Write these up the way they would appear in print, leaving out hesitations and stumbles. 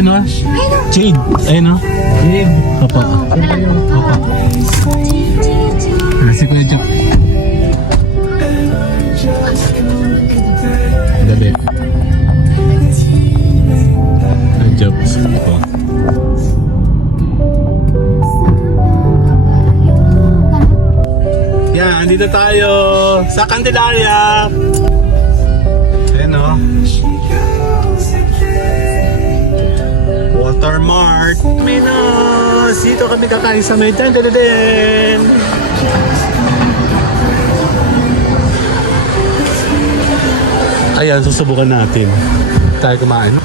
Ayun o. Jade. Ayun o. Jade. Opo. Opo. Si Kuya Jack. Gabi. Kuya Jack. Opo. Yan, andito tayo sa Candelaria. Ayun o. Watermart. Minos! Dito kami kakain sa may din. Ayan, susubukan natin. Tayo kumain.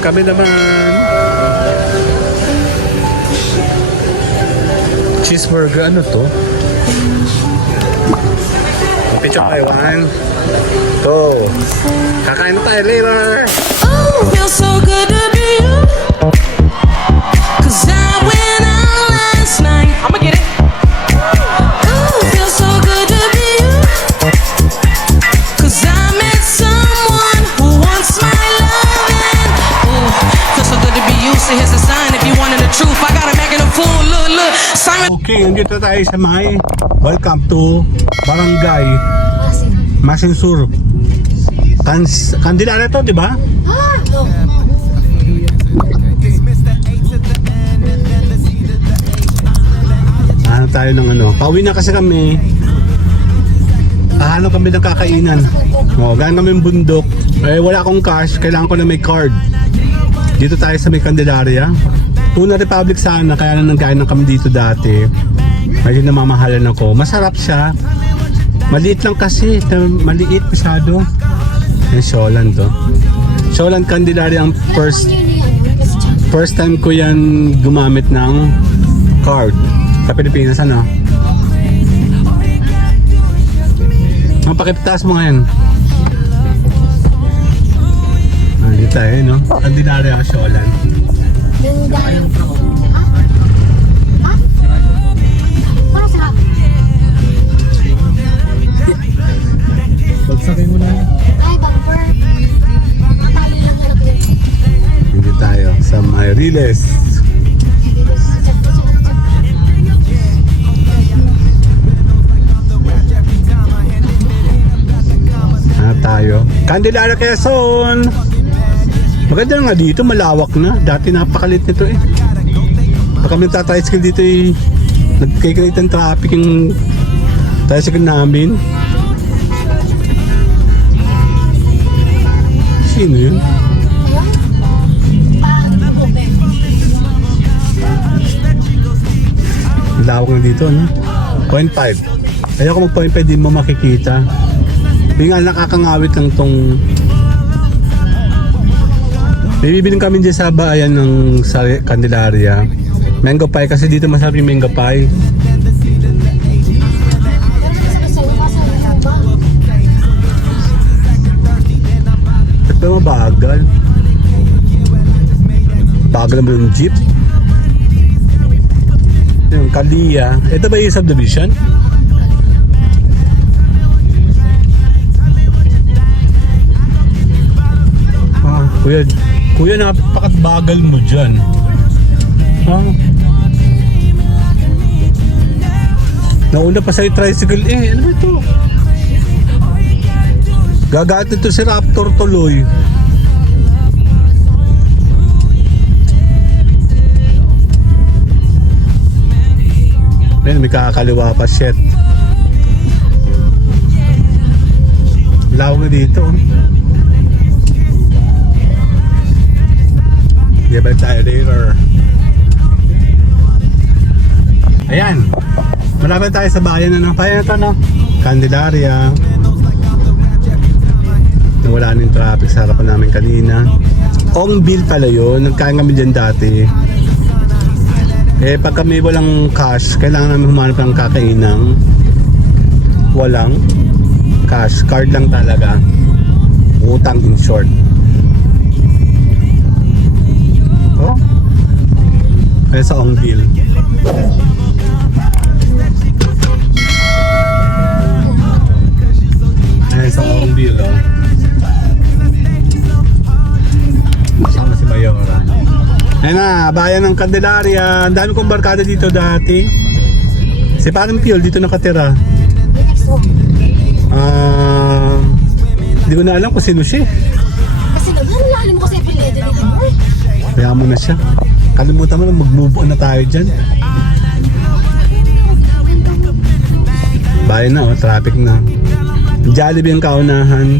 Kami naman. Cheeseburger, ano to? Picture tayo, 1, 2. Kakain na tayo later. Oh, feels so good to be you. 'Cause I went out last night. I'ma get it. Oh, feels so good to be you. 'Cause I met someone who wants my loving. Oh, feels so good to be you. So here's a sign if you wanted the truth. I got a Mac and a fool. Look, Simon. Okay, andito tayo sa may welcome to Barangay Masinsur. Candelaria to, di ba? Ano tayo ng ano? Pauwi na kasi kami. Hanap kami ng kakainan. Galing kami yung bundok. Wala akong cash. Kailangan ko na may card. Dito tayo sa may Candelaria. Tuna Republic sana. Kaya na nanggain kami dito dati. Medyo namamahalan ako. Masarap siya. Maliit lang kasi. Maliit masyado. Yung Sholan to. Sholan Candelaria ang first time ko yan gumamit ng card sa Pilipinas, ano? Ang pakipitaas mo ngayon. Dito tayo, no? Candelaria ka Sholan. Bagsakin mo na. Ay, bumper. Matali lang na ako. Dito tayo sa Mayriles. Tayo Candelaria, Quezon. Maganda nga dito, malawak na. Dati napakalit nito eh. Pag kami nagtatricycle dito eh, nagkikreate ng traffic yung tricycle namin. Sino yun? Lawak na dito, no? 0.5. Ayoko mag 0.5, di mo makikita. Hindi nga nakakangawit lang tong. Bibibilin kami dyan sa bayan ng Candelaria. Mango pie kasi dito masarap yung mango pie. Ba't ba mabagal? Bagal naman yung jeep. Yung Kalia. Ito ba yung subdivision? Kuya, napakabagal mo dyan. Nauna pa sa'yo tricycle. Ano ba ito? Gagaat nito si Raptor tuloy. Ayun, may kakaliwa pa, shit. Lawag na dito. Balik tayo later. Ayan, malapit tayo sa bayan na bayan na to, no? Candelaria. Nawala na yung traffic sa harapan namin kanina. Ongbil pala yun. Nagkain kami dyan dati. Pag kami walang cash, kailangan namin humanap ng kakainang walang cash. Card lang talaga. Utang in short. Ay sa Ongbil. Ay sa Ongbil, oh. na, bayan ng Candelaria. Ang dami kong barkada dito dati. Si Parang Piol dito nakatira. Yung next room. Hindi ko na alam kung sino siya. Kasi naman, alam mo kasi apelido ni Amor. Kaya mo na siya. Kalimutan mo na mag-move on na tayo dyan. Bayan na, traffic na. Jollibee ang kaunahan.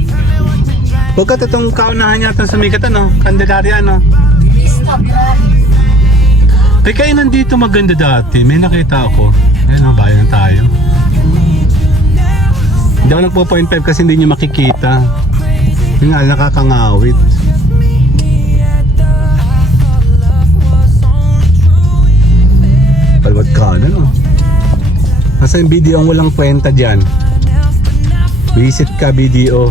Huwag ka itong kaunahan yata sa Mikat, Candelaria, Instagram. Ay, kainan dito maganda dati. May nakita ako. Ayun, bayan tayo. Hindi ako nagpo 0.5 kasi hindi nyo makikita. Yung nga, nakakangawit. Palwat ka na, Nasa yung video ang walang kwenta dyan. Visit ka, video.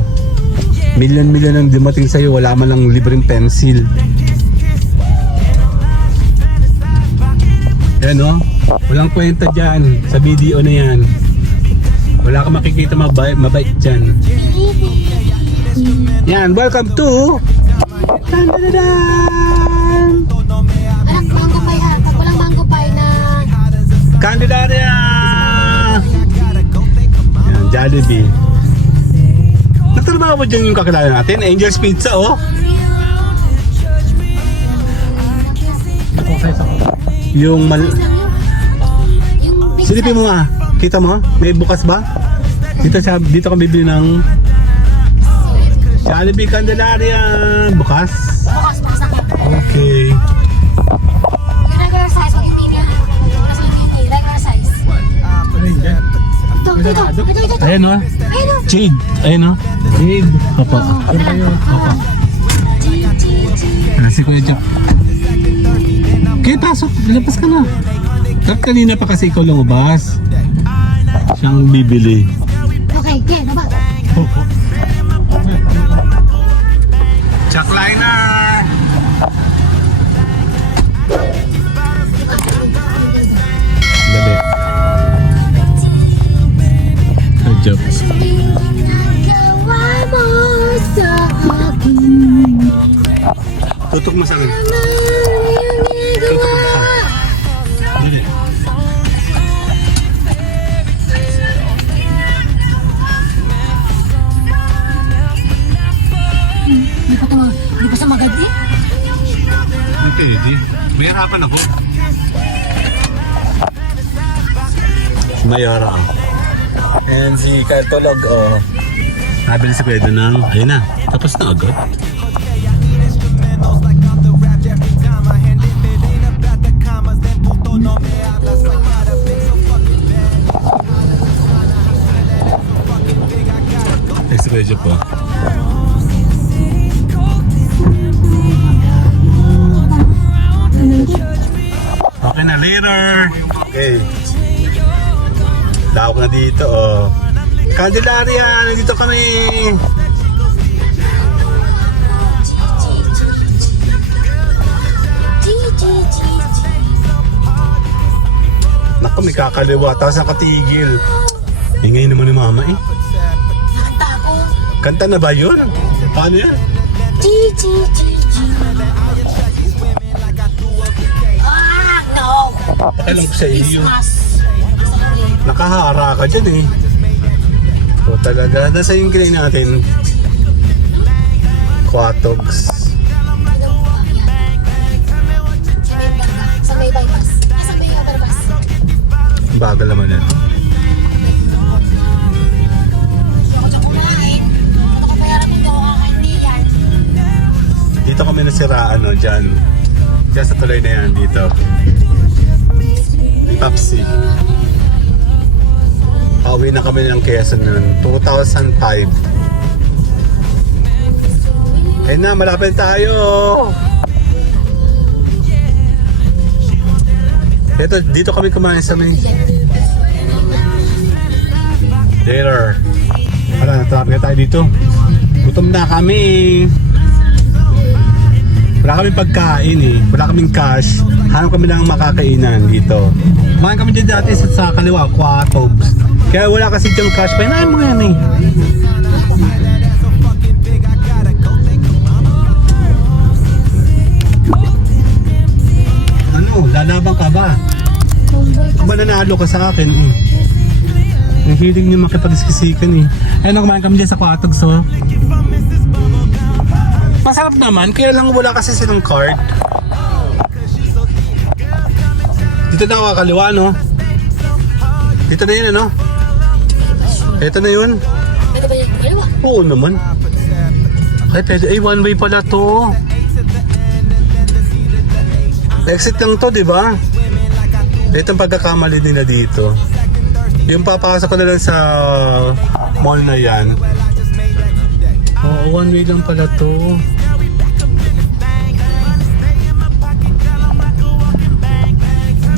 Milyon-milyon ang dumating sa'yo, wala man lang libreng pencil. Yan walang kwenta dyan sa video na yan. Wala kang makikita mabait dyan. Yan, welcome to Candelaria! Anak, mango pie ha. Pag walang mango pie na... Candelaria! Yan, Jollibee. Nagtrabaho mo dyan yung kakilala natin, Angel's Pizza, Yung Yung big silipin mo nga. Kita mo? May bukas ba? Dito ka bibili ng Jollibee Candelaria. Bukas? bukas ako. Okay. Yung regular size, huwag yung mini ha. Wala sa mini, regular size. Ito. Ayan Ayun o. Jade. Ayan Jade. Opo. Opo. Si Kuya Jack. Okay, pasok. Lapas ka na. Kanina pa kasi ikaw lumabas. Siyang bibili. Okay, baba. Chuck Liner! Dali. Good job. Nagawa mo sa akin. Tutok mo sa akin. Tutok mo Dali. Hindi pa sa magad eh. Okay, di. May harapan ako. Mayora. And si Kartolog, nabili si Pedro ng, ayun na, tapos na agad. Next Pedro po. Okay na, later. Okay. Dawak na dito, Candelaria, nandito kami. Naku, may kakaliwa, tapos nakatigil. Ingay naman ni mama Nakanta ako. Kanta na ba yun? Paano yan? No. Alam ko sa iyo. Christmas. Nakahara ka dyan So talaga, nasa yung kilay natin. Quatogs. Sa may bypass. Sa may overpass. Bagal naman yan. Hindi ako dyan kumain. Ano ko bayaran mo? Hindi ako kakain diyan. Dito kami nasiraan, dyan. Diyan sa tuloy na yan, dito. Tapsi. Pauwi na kami ng Quezon noon. 2005. Ayun na, malapit tayo. Dito kami kumain sa may... Later. Wala, natrapin na tayo dito. Gutom na kami. Wala kaming pagkain wala kaming cash. Hanap kami lang makakainan dito. Kumain kami dyan dati sa kaliwa, Quatogs. Kaya wala kasi dyan cash. Painahin mo yan Ano, lalaban ka ba? Ba nanalo ka sa akin eh. Ang hiling niyo makipag-iskisikan eh. Ayun, kumain kami dyan sa Quatogs oh. Masarap naman, kaya lang wala kasi silang card. Dito na kakaliwa no? Dito na yun ano? Ito na yun? Ito ba yung dalawa? Oo naman. Ay, pwede. Ay, one way pala to. Exit lang to, di ba? Ito ang pagkakamali nila dito. Yung papasok ko na lang sa mall na yan. Oo, one way lang pala to.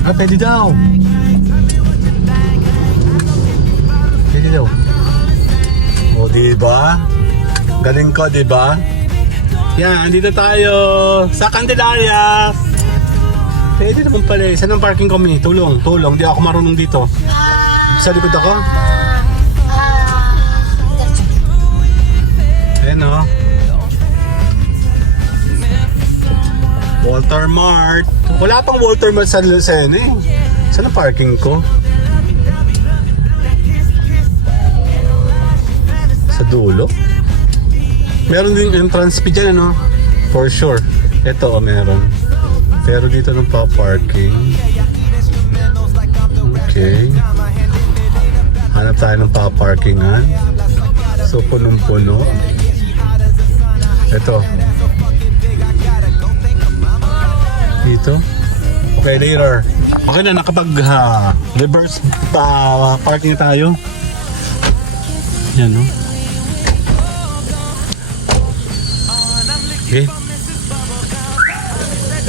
Ah, pwede daw. Pwede daw. O, diba? Galing ko, diba? Yan, andito tayo sa Candelaria. Pwede naman pala eh. Saan ang parking kami? Tulong. Di ako marunong dito. Sa likod ako? Ayan o. Walter Mart. Wala pang Walter Mart sa Lucena eh. Saan ang parking ko? Sa dulo? Meron din entrance fee dyan ano? For sure. Ito meron. Pero dito nung pa-parking. Okay. Hanap tayo ng pa-parkingan. So punong-puno. Ito. Dito. Okay, later. Okay na, nakapag reverse pa parking tayo. Yan, no? Okay.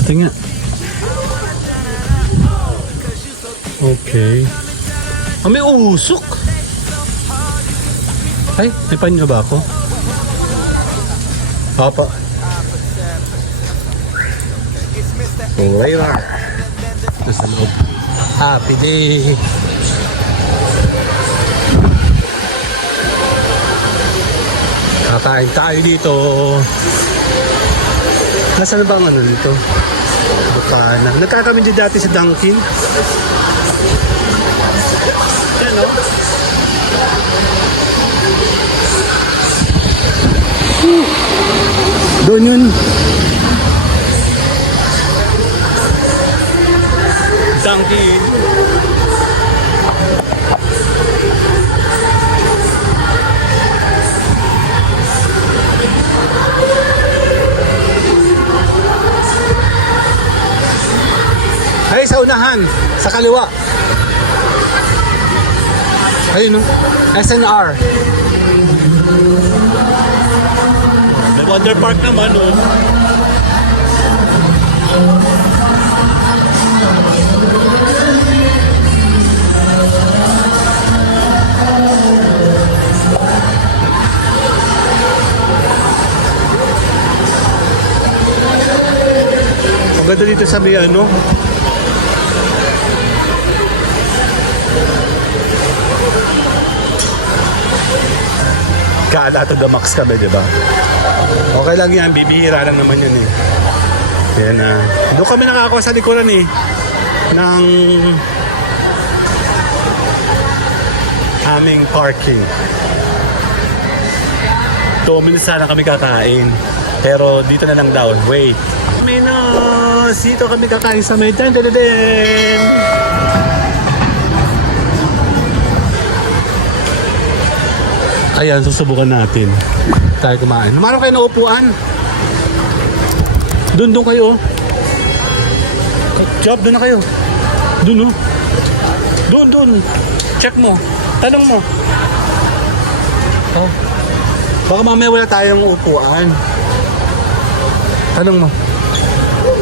Ito nga. Okay. Ah, may usok. Ay, may panyo ba ako? Papa. Later. Nasa loob. Happy day. Kakain tayo dito. Nasaan na ba ang ano dito? Bukana. Nagkakami din dati sa Dunkin. Yan o. Doon yun. Dunkin. Ay, sa unahan. Sa kaliwa. Ayun, no? SNR. May Wonder Park naman, no? Maganda dito sa may ano. Kada to the max kami, di ba? Okay lang yan, bibihira lang naman yun eh. Yan na. Doon kami nakakuha sa likuran eh. Ng aming parking. 2 minutes sana kami kakain. Pero dito na lang daw. Wait. Minos! Dito kami kakain sa may dyan. Ayan, susubukan natin. Tayo kumain. Maro kayo ng upuan. Doon kayo. Job, doon na kayo. Doon, oh. Doon. Check mo. Tanong mo. Oh. Baka mamaya wala tayong upuan. Tanong mo.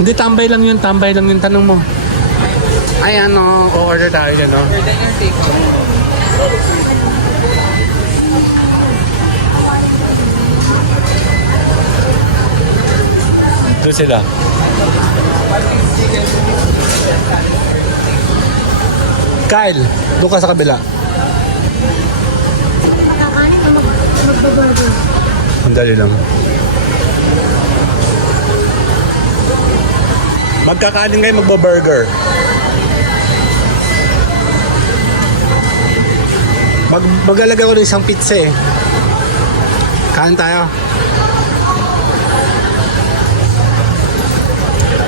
Hindi, tambay lang yun. Tanong mo. Ay, ano, order tayo dyan, no? Doon sila. Kyle, doon ka sa kabila. Makakanin o magbaburger? Ang dali lang. Magkakanin ngayon, magbaburger. Maglalagay ko ng isang pizza eh. Kain tayo.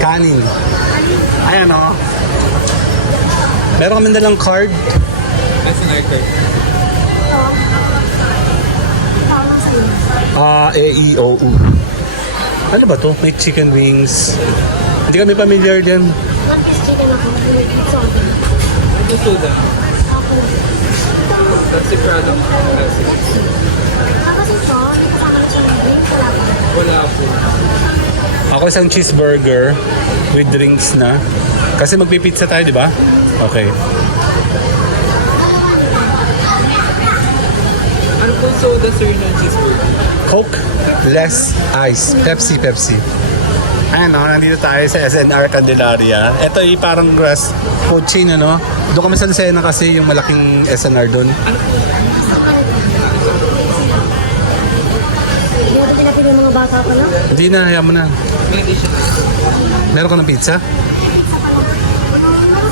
Kanin. Ayan o. Meron kami dalang card. SNR card. Tama sa'yo. E, I, O, U. Ano ba to? May chicken wings. Hindi kami familiar din. One piece chicken ako. With soda. Ito soda. Ako. That's the product. Tapos ito, may kasama na siya ng drink. Wala pa. Wala po. Ako isang cheeseburger with drinks na. Kasi magpipizza tayo, di ba? Okay. Ano pong soda, sir, ng cheeseburger? Coke, less ice. Pepsi. Ayan o, nandito tayo sa SNR Candelaria. Ito yung parang grass food chain, ano? Doon kami sa Lucena kasi yung malaking SNR doon. Hindi natin pinapili yung mga bata pa lang. Hindi na, hayaan mo na. May addition. Meron ka ng pizza?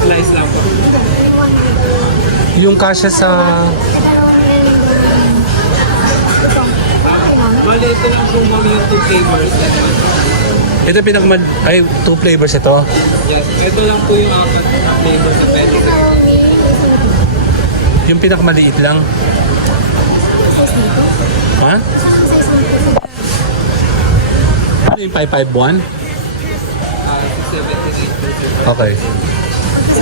Slice lang po. Yung kasya sa... Bale, ito lang po ma'am yung 2 flavors. Ito ay 2 flavors ito. Yes, ito lang po yung 4 na flavors na pwede sa Yung pinakamaliit lang. Ha? Ano yung 551? 7 Okay.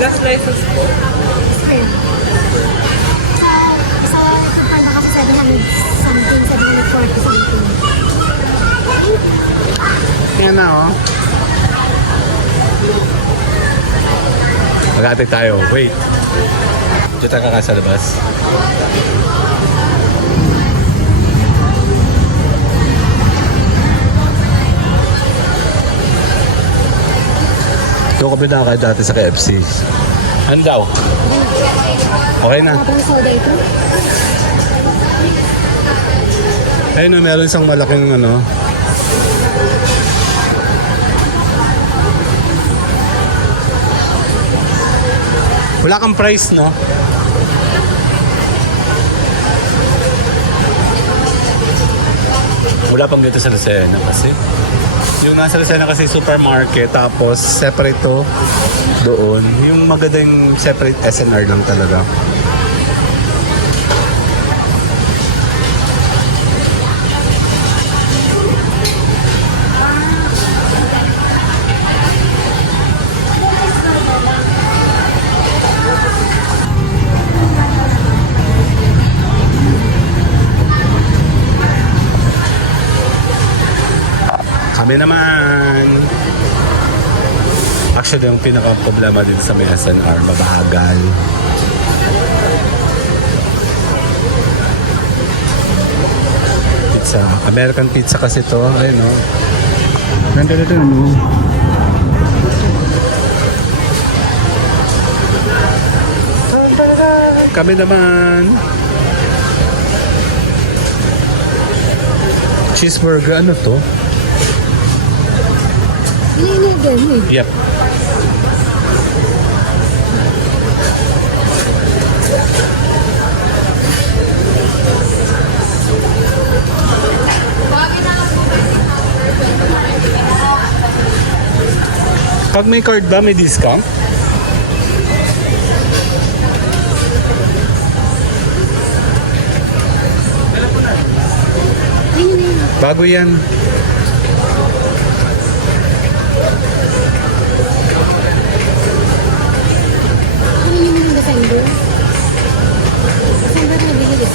Ilang slices po? Sa food pan na kasi 700 something, 740 something. Yan na oh. Mag-aatay tayo. Wait. Diyan tayo kakasa labas. Doon kami nakakain dati sa KFC. Ano daw? Okay na. Wala pang soda ito. Ayun na, meron isang malaking ano. Wala kang price, no? Wala pang dito sa Lucena kasi. Yung nasa Lucena kasi supermarket, tapos separate to doon. Yung magandang separate SNR lang talaga. Kami naman. Actually, yung pinaka-problema dito sa may SNR, mabagal. Pizza. American pizza kasi to. Ayun o. Ganda na ito, ano? Kami naman. Cheeseburger, ano to? Nilinigan mo eh. Yep. Pag may card ba, may discount? Bago yan. Ano yun yung December? December na binili.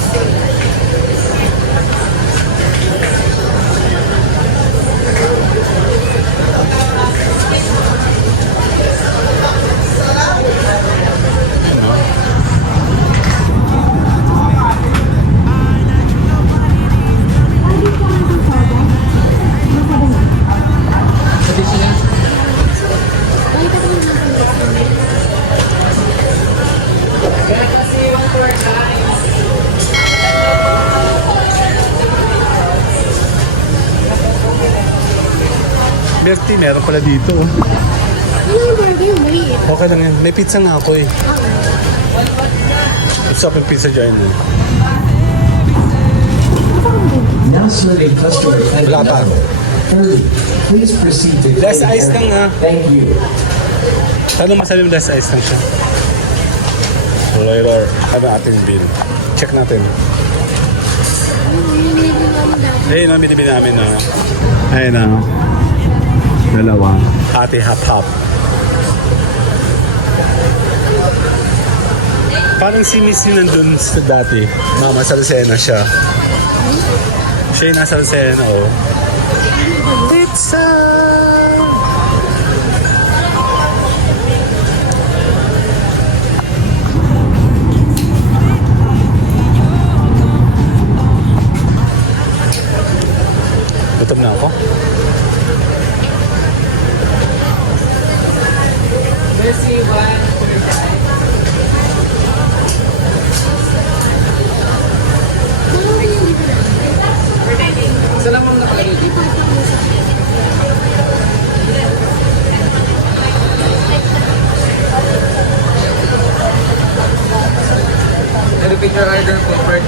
Balita ko naman sa December. Bertie, meron pala dito. Oh. talaga yung maliit. Okay lang yan. May pizza na ako eh. Gusto ko yung pizza dyan eh. Now serving customer pending Wala pa. number 30. Please proceed to Less close ice lang, area. ha? Thank you. Ano masabi mo last ice lang siya? Later, ano ating bill? Check natin. Ayun na, binibili namin na. Ayun na. Dalawa. Ate hap-hap. Parang si Missy nandun sa dati. Mama, sa Lucena siya. Siya yung nasa Lucena, oh. Pizza! Gutom na ako. Mercy, one for that. Isa lang mong nakalagay dito. I repeat your order po for 9.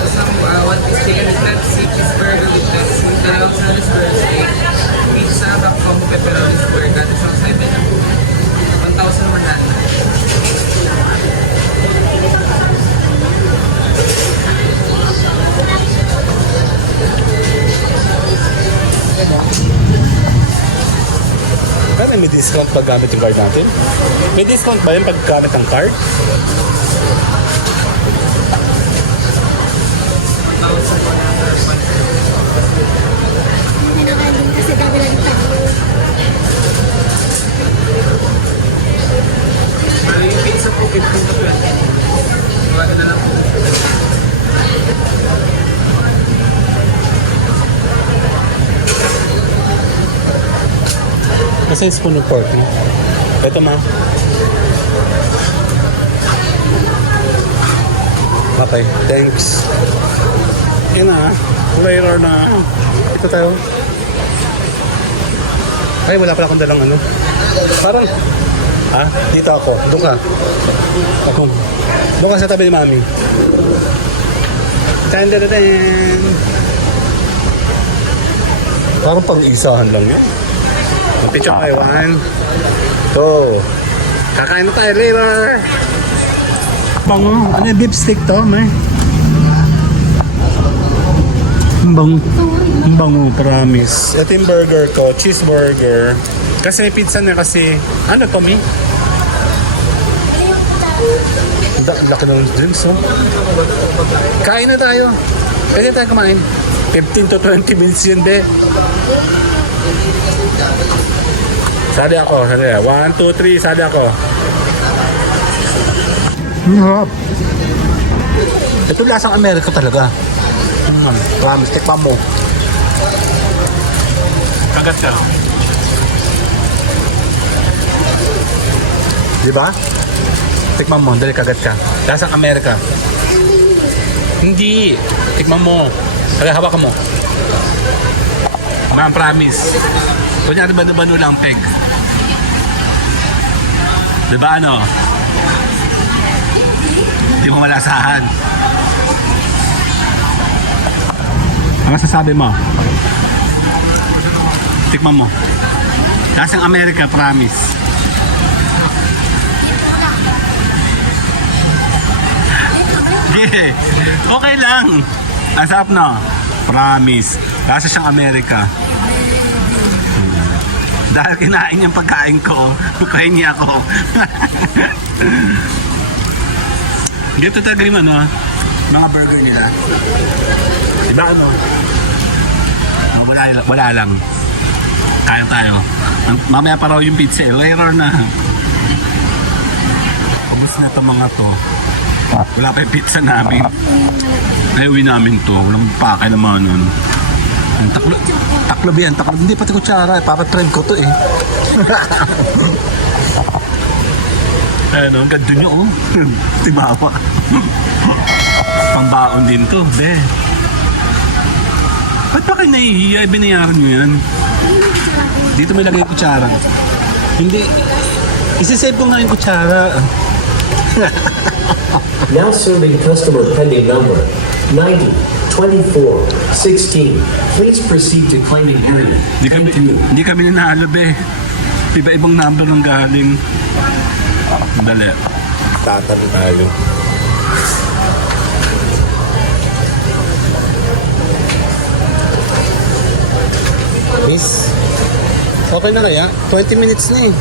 Isang one-piece chicken with Pepsi, cheeseburger with Pepsi, dalawang Salisbury steak, pizza, half combo pepperoni square, cut isang 7. 1,100. Pero may discount pag gamit yung card natin? May discount ba yun pag gamit ang card? Hindi nakandun kasi dami na rin tayo. Yung pizza po, 15 to 20. Tawagan na lang po. Kasi yung spoon of pork mo. Ito ma. Okay, thanks. Yan na. Later na. Ito tayo. Ay, wala pala akong dalang ano. Parang, dito ako. Doon ka. Ako. Doon ka sa tabi ni Mami. Tandadadan. Parang pang-isahan lang yan. Mag-picture kayo. 1, 2. Kakain na tayo later. Bango. Ano yung beef steak to, may? Ang bango, promise. Ito yung burger ko, cheeseburger. Kasi may pizza na kasi, ano to, mi? Laki ng drinks, oh. Kain na tayo. Pwede tayo kumain. 15 to 20 minutes yun, be. Sali ako, sali. 1, 2, 3, sali ako. Harap. Ito lasang Amerika talaga. Promise, tikpan mo. Kagat ka. Diba? Tikman mo, dali kagat ka. Lasang Amerika. Hindi. Tikman mo. Hawakan mo. Ma'am, promise. Kunyari banu-banu lang, peg. Diba ano? Hindi mo malasahan. Ano sasabi mo? Tikman mo. Lasang Amerika, promise. Yeah. Okay lang. Asap na. Promise. Lasa siyang Amerika. Dahil kinain yung pagkain ko, kain niya ako. Dito talaga yung ano, mga burger nila. Diba ano? Wala lang. Kaya tayo. Mamaya pa raw yung pizza eh. Later na. Ubus na ito mga to. Wala pa yung pizza namin. Ayuwi namin to. Walang pakay naman nun. Taklob yan. Taklob. Hindi pati kutsara. Papatrend ko to eh. Ano, ang ganda nyo oh. Tibawa. Pangbaon din to. Be. Ba't ba kayo nahihiya? Binayaran nyo yan. Dito may lagay kutsara. Hindi. Isisave ko nga yung kutsara. Now serving customer pending number 902416. Please proceed to claiming area. Thank you. Hindi kami nanalo be. Iba-ibang number ng galing. Dali. Tatalo tayo. Miss, okay na kaya? 20 minutes na eh.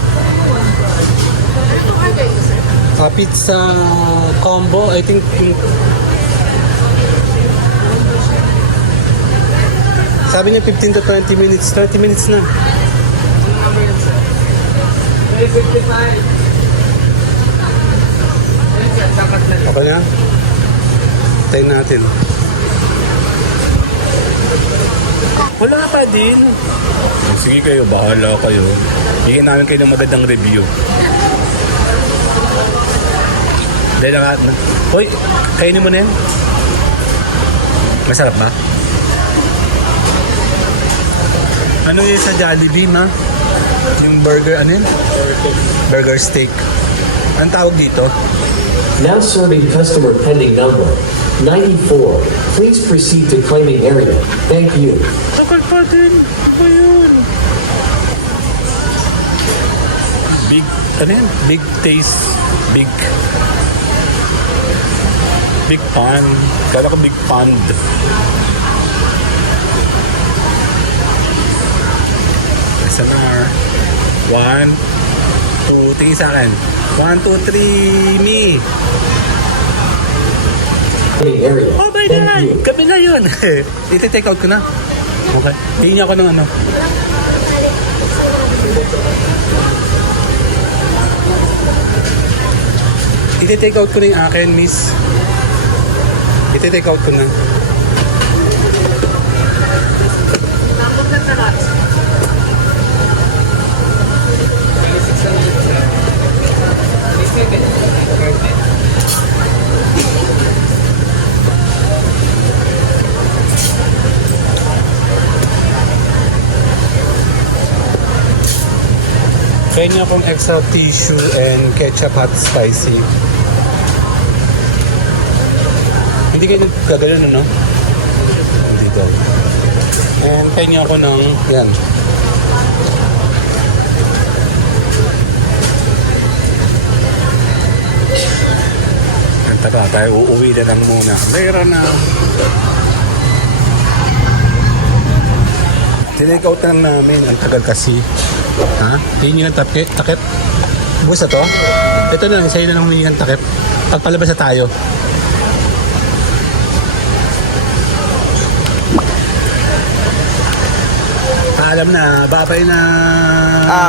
Pizza combo, I think. Sabi niya 15 to 20 minutes, 30 minutes na. Okay na? Tayo natin. Wala pa din. Sige kayo, bahala kayo. Bigyan namin kayo ng magandang review. Dahil hoy, kainin mo na yan. Masarap ba? Ano yun sa Jollibee, ma? Yung burger, ano yun? Burger steak. Anong tawag dito? Now serving customer pending number 94. Please proceed to claiming area. Thank you. Takal pa din. Ano ba yun? Big, ano yan? Big taste. Big pan. Kala ko big pond. SMR. 1, 2, tingin sa akin. 1, 2, 3, me. Claiming area. Oh my Thank God! you. Gabi na yun. Iti-take out ko na. Okay. Tingin niya ako ng ano. Iti-take out ko na yung akin, miss. Iti-take out ko na. Kaya niya akong extra tissue and ketchup hot spicy. Hindi kayo gagawin, ano? Hindi daw. And kaya niya ako ng, yan. Taka, tayo uuwi na lang muna. Mayroon na. Tinake out na lang namin. Ang tagal kasi. Ha? Hihingi ng takip. Bukas na to? Ito na lang. Sa'yo na lang humingi ng takip. Pagpalabas na tayo. Alam na. Babay na.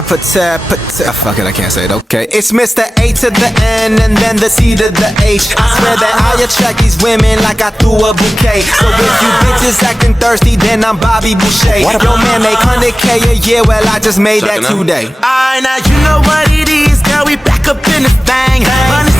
Fuck it, I can't say it, okay. It's Mr. A to the N and then the C to the H. I swear that I attract these women like I threw a bouquet. So if you bitches acting thirsty, then I'm Bobby Boucher. Yo, man, make 100K a year, well, I just made that today. Alright, now you know what it is, girl, we back up in this thing. Money